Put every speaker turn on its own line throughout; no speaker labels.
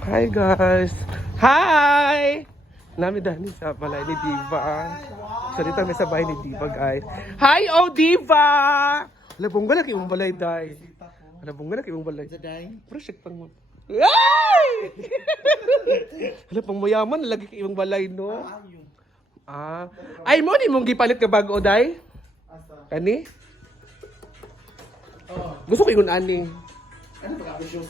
Hi guys! Hi! Nami dani sa balay ni Diva. So dito kami sa bahay ni Diva guys. Hi oh Diva! Hala bongga laki imong balay day. Hala bongga laki imong balay. Project pang mo. Ay! Hala pang mayaman lagi kay imong balay no. Ah, ay mo ni mong gipalit ka bago day? Kani? Gusto ko ingon ani.
Ano pag-abisyoso?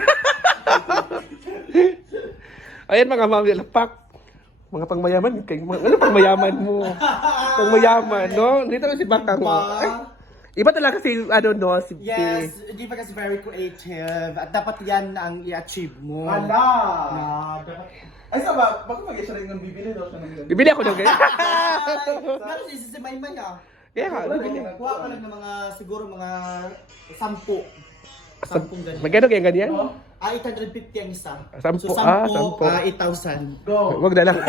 Ayan mga mami, lapak. Mga pangmayaman, ano pangmayaman mo? Pangmayaman, no? Dito na si Bakang. Ay, iba talaga si, ano no, si...
Yes, hindi pa kasi very creative. At dapat yan ang i-achieve mo.
Hala!
Na, dapat...
Ay, sa ba? Bakit mag-isa rin yung bibili daw siya ng ganito?
Bibili ako ng ganyan.
Pero si Maymay ah.
Kaya nga, bibili.
Kuha ka lang ng mga, siguro mga 10. 10 ganyan.
Magkano kaya ganyan?
850 ang isa.
10,
So
10.
8,000.
Go!
Wag na lang.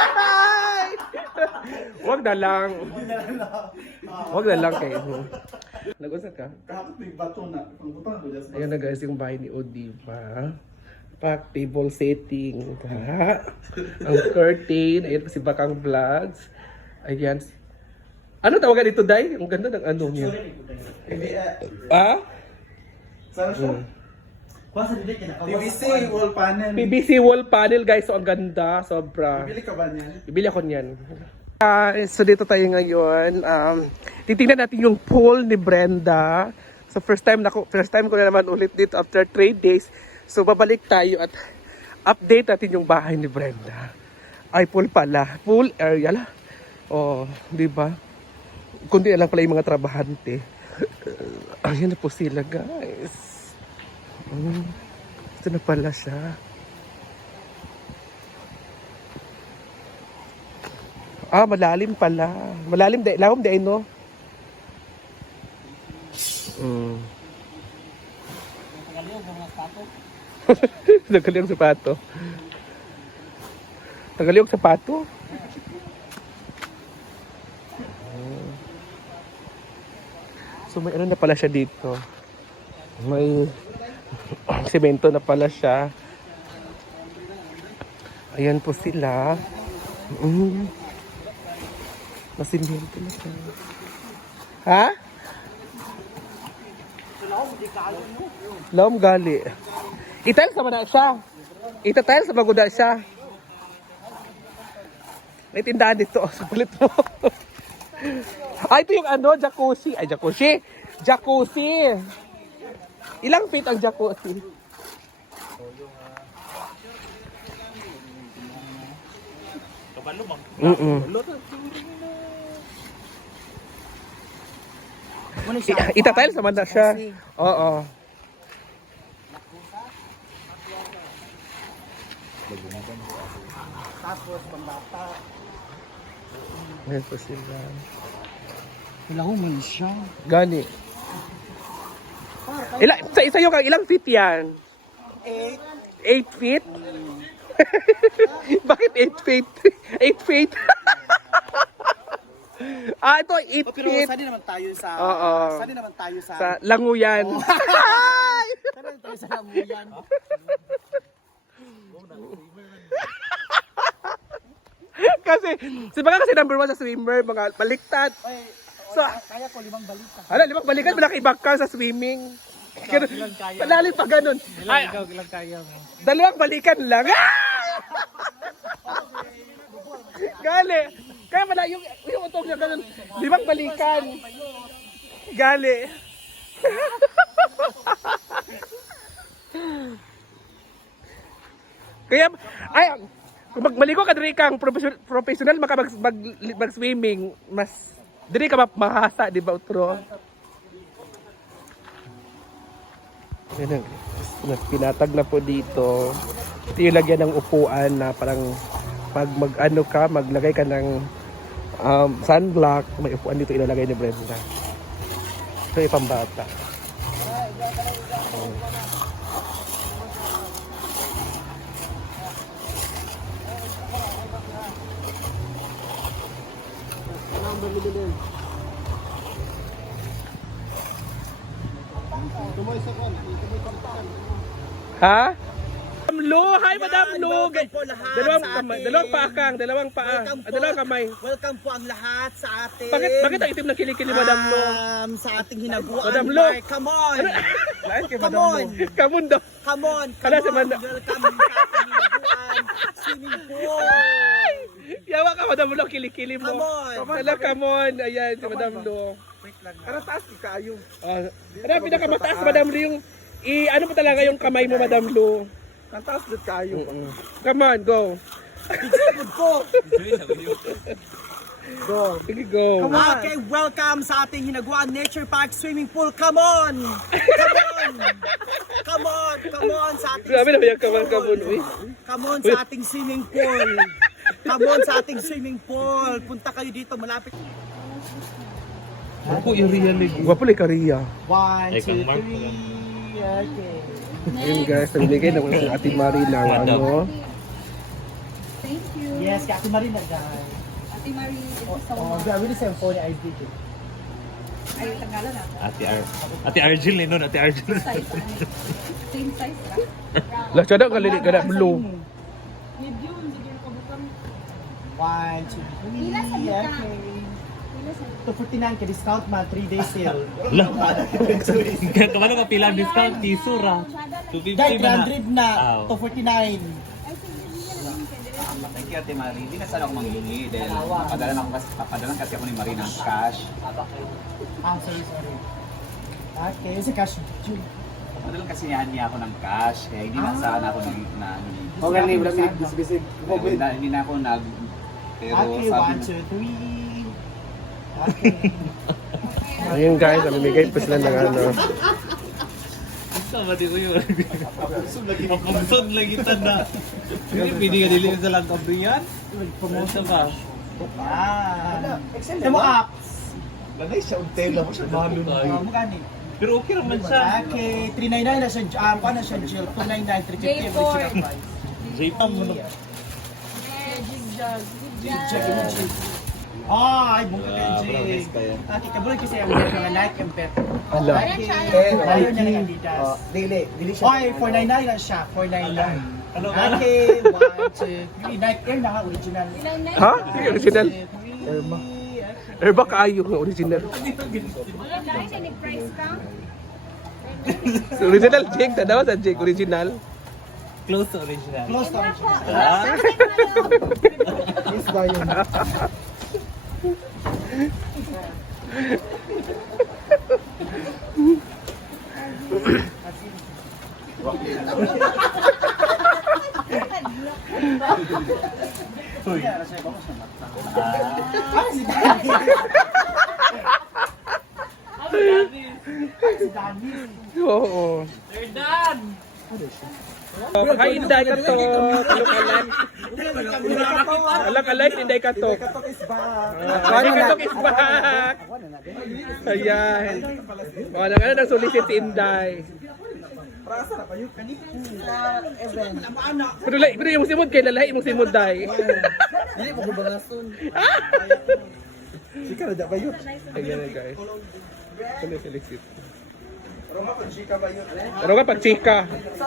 Wag na lang. Wag na lang kayo. Nag-usap ka?
Kahapon may bato na. Ang butang ko just.
Ayan na guys, yung bahay ni Odiva. Pack table setting. Ha? Ang curtain. Ayan si Bakang Vlogs. Ayan. Ano tawagan ito, Day? Ang ganda ng ano niya.
Hindi,
Ah?
saan siya?
Kuha sa didik yan.
PVC wall panel.
PVC wall panel guys. So ang ganda. Sobra.
Bibili ka ba niyan?
Bibili ako niyan. So dito tayo ngayon. Titingnan natin yung pool ni Brenda. So first time ko na naman ulit dito after 3 days. So babalik tayo at update natin yung bahay ni Brenda. Ay pool pala. Pool area la. Oh, di ba? Kundi lang pala yung mga trabahante. Ayan na po sila guys. Ito na pala siya. Ah, malalim pala. Malalim dahil. Lawam dahil, no? Tagal yung sapato. Tagal yung sapato. So may ano na pala siya dito. May semento na pala siya. Ayan po sila. Nasimento na siya. Ha? Laom gali. Itail sa mana siya. Itatail sa maguda siya. May tindahan dito. Sa kulit mo. Ay, ito yung ano, jacuzzi. Ay, jacuzzi. Jacuzzi. Ilang feet ang jacuzzi? Itatail sa mana siya. Oo.
Tapos, pambata.
Ayan po sila.
Wala ko man siya.
Gani. Isa yung ilang feet yan? 8 feet? Bakit 8 feet? 8 feet? Ito 8
Pero
feet.
saan din naman tayo sa...
Oo.
Saan din naman tayo sa...
Sa Languyan.
Saan din tayo sa Lamuyan?
Kasi, kasi number 1 sa swimmer, mga baliktad. So,
Kaya ko 5 balita.
ano, 5 balikan, malaki ibaka sa swimming. Ganun, malalim pa ganun. Ay,
Ilang kaya mo?
2 balikan lang. Gali. Kaya pala, yung utog niya ganun, 5 balikan. Gali. Kaya, ay, kung maligo ka diri kang professional mag-swimming, mas diri ka mahasa, di ba, utro? Pinatag na po dito. Ito yung lagyan ng upuan na parang pag mag-ano ka, maglagay ka ng sunblock, may upuan dito ilalagay ni Brenda. Ito yung pambata. Ha? Lu! Hi, Madam Lu!
Welcome po lahat
Dalawang
sa
kamay,
atin.
dalawang paakang, dalawang paa,
Welcome po.
dalawang kamay.
Welcome po ang lahat sa atin.
Bakit ang itim ng kilikili, Madam Lu?
Sa ating hinaguan.
Madam Lu.
Ay, come on!
Lahat kay
Come
Madam
on!
Lu.
Kamun daw.
Come on!
Ala,
Come
si
on!
Madam-
Welcome sa ating hinaguan. Swimming pool.
Yawa ka, Madam Lu, kilikili mo.
Come on.
Ala, come on. Ayan, si Madam Lu.
Para taas di kayo.
Ano, pinakamataas, Madam Lu, yung... ano mo talaga yung kamay mo, Madam Lu?
Ang taas di kayo.
Come on, go.
Good po.
Go.
Sige, go.
Okay, welcome sa ating hinaguan Nature Park Swimming Pool. Come on! Come on! Come on! Come on sa ating
Grabe na yung
swimming
kamon,
pool.
uy.
Come on sa ating swimming pool. Come on sa ating swimming pool. Punta kayo dito, malapit.
Ako yung real
Gwapo ni Karia.
1, 2,
Ikaw, Mark.
3. Okay.
Ayun guys, namimigay ng Ate Marie ng ano.
Thank you.
Yes, kaya Ate Marina, guys.
Ate Marie, ito sa
Oh, grabe rin sa phone ni ID.
Ay, Tagalan na.
Ate Argel eh nun, Ate Argel.
Size, ano? Same size ka?
Lah, siya daw kalili ka na blue.
Medium, hindi ko bukang.
1, 2, 3.
Pila sa buka?
Okay.
Pila sa
249 ka discount man, 3-day sale.
Lah, kamano ka pila ang discount? Piso ra. 250
Guys,
man
300 na,
Aw.
249.
Ay, sige, hindi na lang kaya.
Thank you, Ate Marie. Hindi na sana ako manghingi dahil papadalan kasi ako ni Marie ng cash.
Ah, sorry. Okay, si Cash.
Papadalan kasi niya ako ng cash. Kaya hindi na sana ako nang
Okay, libre na bisig.
hindi na ako nag... Pero
Okay,
sabi
1, 2, 3. Okay.
Ayun guys, namimigay pa sila ng ano.
Sama di ko yun. Papagsod lagi tanda. Pwede ka dili sa lang kabriyan. Pumunta ka.
Ah. Demo apps.
Lanay siya ang tela mo siya mahalo na.
Oh, magani.
Pero okay naman siya.
Okay, 399 na siya. Paano siya, Jill? 299, 350 original price.
J-Pam mo na.
Jig-jog.
Ay, bunga ka, Jay. Okay, kabulan kasi ang mga Nike and Pep.
Ala.
Okay, ayaw niya ng Adidas.
Dili siya.
Oy, 499 lang siya, 499.
Ano ba?
Okay, 1, 2, 3. Nike Air na nga, original.
Ilang na?
Ha? Sige, original.
Irma.
Erba kaayo ng original.
Wala dahil siya nag-price ka?
So, original Jake, tadawa sa Jake, original.
Close to original.
Close to
Iba
original.
po. Bakit malo?
Yes ba yun?
Ah, si Danny. Si Danny.
Oo. Hi, Inday Katok. Alak-alak, Inday Katok.
Katok is back.
Inday Katok is back. Ayan. Wala ka na nang solicit si Inday.
Prasa na kayo.
Pero yung simod kay lalaki mong simod day.
Dili mo gubalason. Sika na ba yun?
Ayan na guys. Ano solicit?
Pero mapag chika ba yun?
Pero nga pag chika.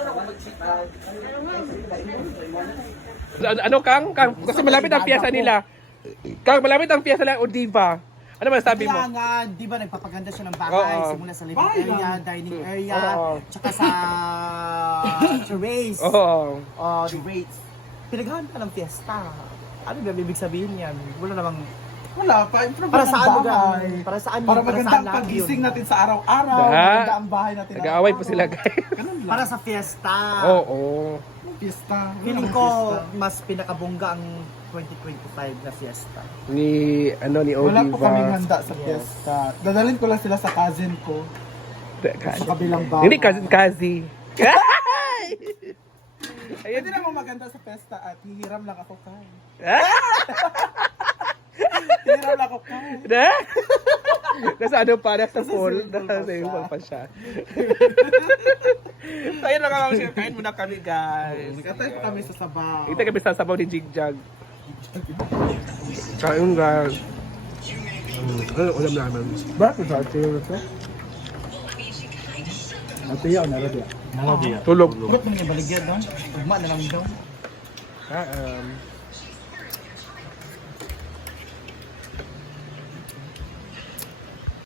Ano Kang? Kasi malapit ang piyesa nila. Kang, malapit ang piyesa ng Odiva. Ano man sabi mo?
Kaya nga, di ba nagpapaganda siya ng bahay,
Oo.
simula sa living area, dining area,
Oo.
tsaka sa terrace,
Oo.
the rates. Pinaghahan pa ng fiesta. Ano ba ibig sabihin yan? Wala namang,
Wala pa. Improve
para
ng
saan
bahay.
lugar? Para saan
Para
yun?
maganda
saan
ang
lahat
pagising
yun?
natin sa araw-araw.
Da.
Maganda ang bahay natin.
Nag-aaway po sila guys.
Para sa fiesta.
Oo.
Pista.
Feeling ko, mas pinakabongga ang 2025 na fiesta.
Ni
Wala po kaming
Odiva.
handa sa fiesta. Dadalhin ko lang sila sa cousin ko. Sa kabilang bahay.
Hindi Kazi.
Ayun. Hindi naman maganda sa fiesta at hihiram lang ako kain. Hihiram lang ako kain.
Na? Nasa ano pa, nasa pool. Nasa yung pa siya. So ayun lang mga mga kain muna kami guys.
Katay pa kami sa sabaw.
Ito kami sa sabaw ni Jigjag. Kain guys. Ano ulam namin?
Bakit sa atin yun ito? Ate yun, narad yan.
Tulog.
Ba't naman yung baligyan doon? Ugma na lang daw.